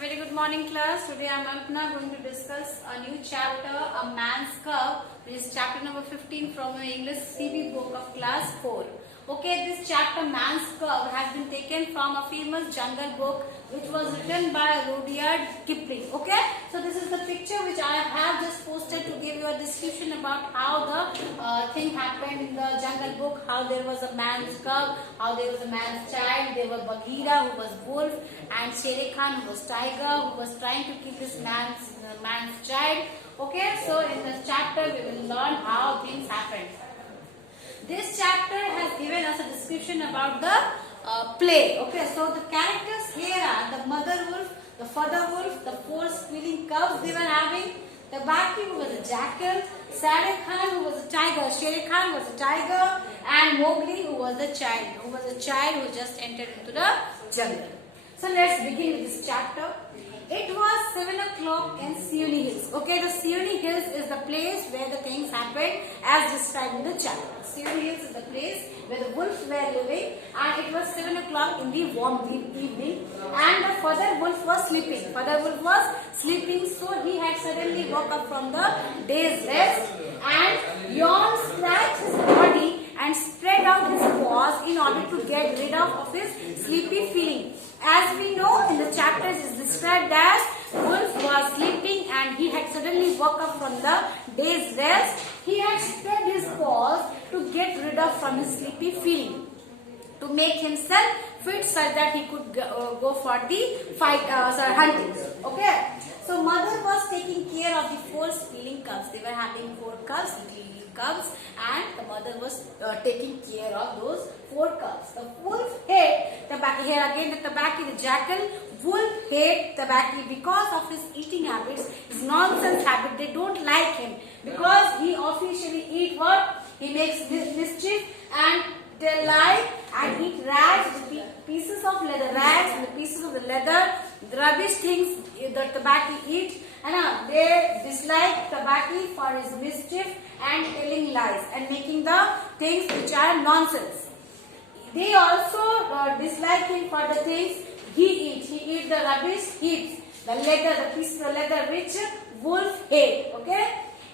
Very good morning class. Today I am Alpna going to discuss a new chapter, A Man's Curve, which is chapter number 15 from your English CB book of class 4. Okay, this chapter Man's Curve has been taken from a famous jungle book which was written by Rudyard Kipling. Okay, so this is the picture which I have just posted to give you a description about how the thing happened in the jungle book, how there was a man's cub, how there was a man's child, there were Bagheera who was wolf and Shere Khan who was tiger who was trying to kill this man's child. Okay, so in this chapter we will learn how things happened. This chapter has given us a description about the play. Okay, so the characters here are the mother wolf, the father wolf, the four squealing cubs they were having, the Baki who was a jackal, Shere Khan who was a tiger, Shere Khan was a tiger, and Mowgli who was a child who just entered into the jungle. So let's begin with this chapter. It was 7 o'clock in Seeonee Hills. Okay, the Seeonee Hills is the place where the things happened as described in the chapter. Seeonee Hills is the place where the wolves were living, and it was 7 o'clock in the warm evening, and the father wolf was sleeping. So he had suddenly woke up from the day's rest and yawned, scratched his body and spread out his paws in order to get rid of his sleepy feeling. As we know in the chapters is described as wolf was sleeping and he had suddenly woke up from the day's rest. He had spread his paws to get rid of from his sleepy feeling, to make himself fit such that he could go for the hunting. Okay. So mother was taking care of the four squealing cubs. They were having 4 cubs, little cubs, and the mother was taking care of those 4 cubs. The wolf hate Tabaki. Here again the Tabaki, the jackal. Wolf hate Tabaki because of his eating habits, his nonsense habit. They don't like him because he officially eat what? He makes mischief and they lie and eat rags, the pieces of leather, rags and the pieces of the leather, the rubbish things that Tabaki eat. And they dislike Tabaki for his mischief and telling lies and making the things which are nonsense. They also dislike him for the things he eats. He eats the rubbish heaps, the leather, the pieces of leather which wolf hate. Okay.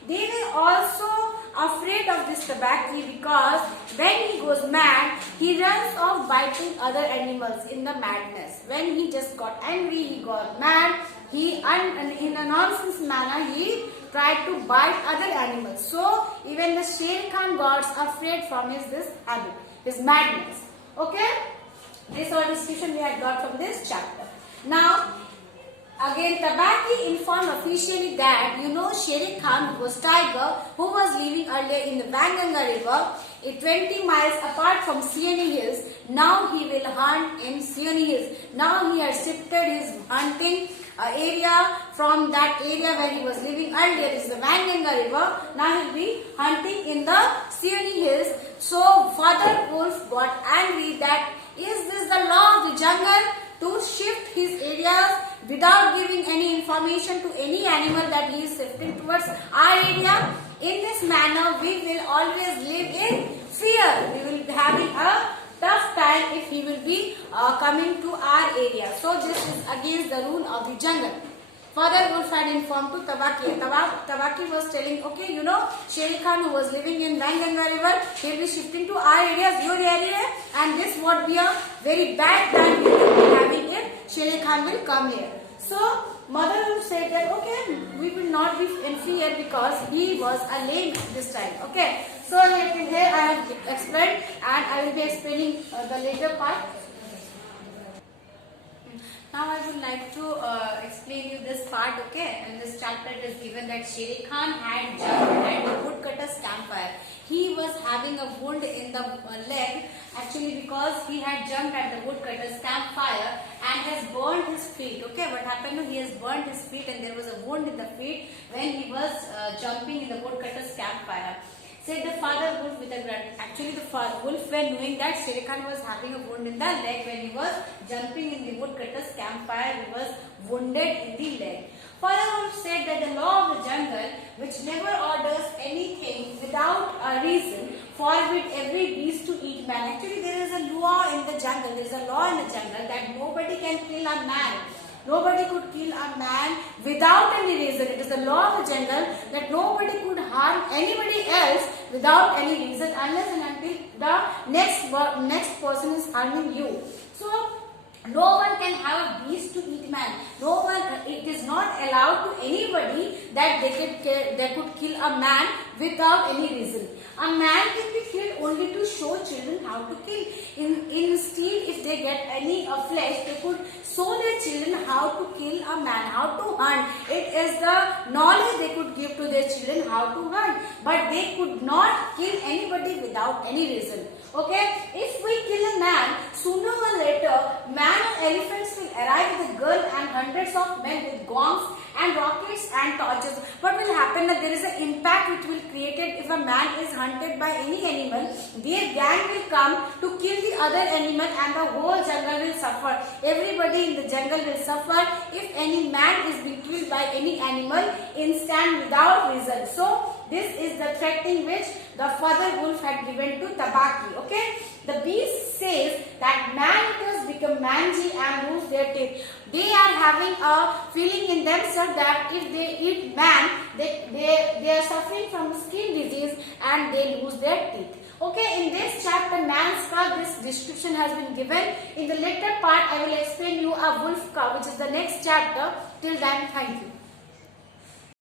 They were also afraid of this Tabaki because when he goes mad, he runs off biting other animals in the madness. When he just got angry, he got mad, in a nonsense manner, he tried to bite other animals. So even the Shere Khan got afraid from this habit, his madness. Okay? This is all description we had got from this chapter. Now, again, Tabaki informed officially that, Shere Khan, who was tiger, who was living earlier in the Vanganga river, 20 miles apart from Seeonee Hills, now he will hunt in Seeonee Hills. Now he has shifted his hunting area from that area where he was living earlier, this is the Vanganga river. Now he will be hunting in the Seeonee Hills. So Father Wolf got angry that, is this the law of the jungle to shift his areas without giving any information to any animal that he is shifting towards our area? In this manner, we will always live in fear. We will be having a tough time if he will be coming to our area. So this is against the rule of the jungle. Father Wolf had informed to Tabaki. Tabaki was telling, okay, Shere Khan, who was living in Vanganga river, he will be shifting to our areas, your area, and this would be a very bad time we will be having it. Shere Khan will come here. So Mother Wolf said that, okay, we will not be in fear because he was a lame this time. Okay. So here I have explained and I will be explaining the later part. Now I would like to explain you this part. Okay, in this chapter it is given that Shere Khan had jumped at the woodcutter's campfire. He was having a wound in the leg, actually because he had jumped at the woodcutter's campfire and has burned his feet. Okay, what happened? He has burned his feet and there was a wound in the feet when he was jumping in the woodcutter's campfire. Said the father wolf with a grunt. Actually, the wolf were knowing that Shere Khan was having a wound in the leg when he was jumping in the woodcutter's campfire. He was wounded in the leg. Father wolf said that the law of the jungle, which never orders anything without a reason, forbid every beast to eat man. Actually, there is a law in the jungle. There is a law in the jungle that nobody can kill a man nobody could kill a man without any reason. It is the law of the jungle that nobody could harm anybody else without any reason unless and until the next person is harming you. So no one can have a beast to eat man. No one. It is not allowed to anybody that they could kill a man without any reason. A man can be killed only to show children how to kill. Instead, if they get any flesh, they could show their children how to kill a man, how to hunt. It is the knowledge they could give to their children how to hunt. But they could not kill anybody without any reason. Okay, if we kill a man, sooner or later, man or elephants will arrive with a gun and hundreds of men with gongs and rockets and torches. What will happen? That there is an impact which will created if a man is hunted by any animal. Their gang will come to kill the other animal and the whole jungle will suffer. Everybody in the jungle will suffer if any man is being killed by any animal instant without reason. So this is the threatening which the father wolf had given to Tabaqui. Okay, the beast says that man-eaters become mangy and lose their teeth. They are having a feeling in themselves that if they eat man, they are suffering from skin disease and they lose their teeth. Okay, in this chapter, man's cub, this description has been given. In the later part, I will explain you a wolf cub, which is the next chapter. Till then, thank you.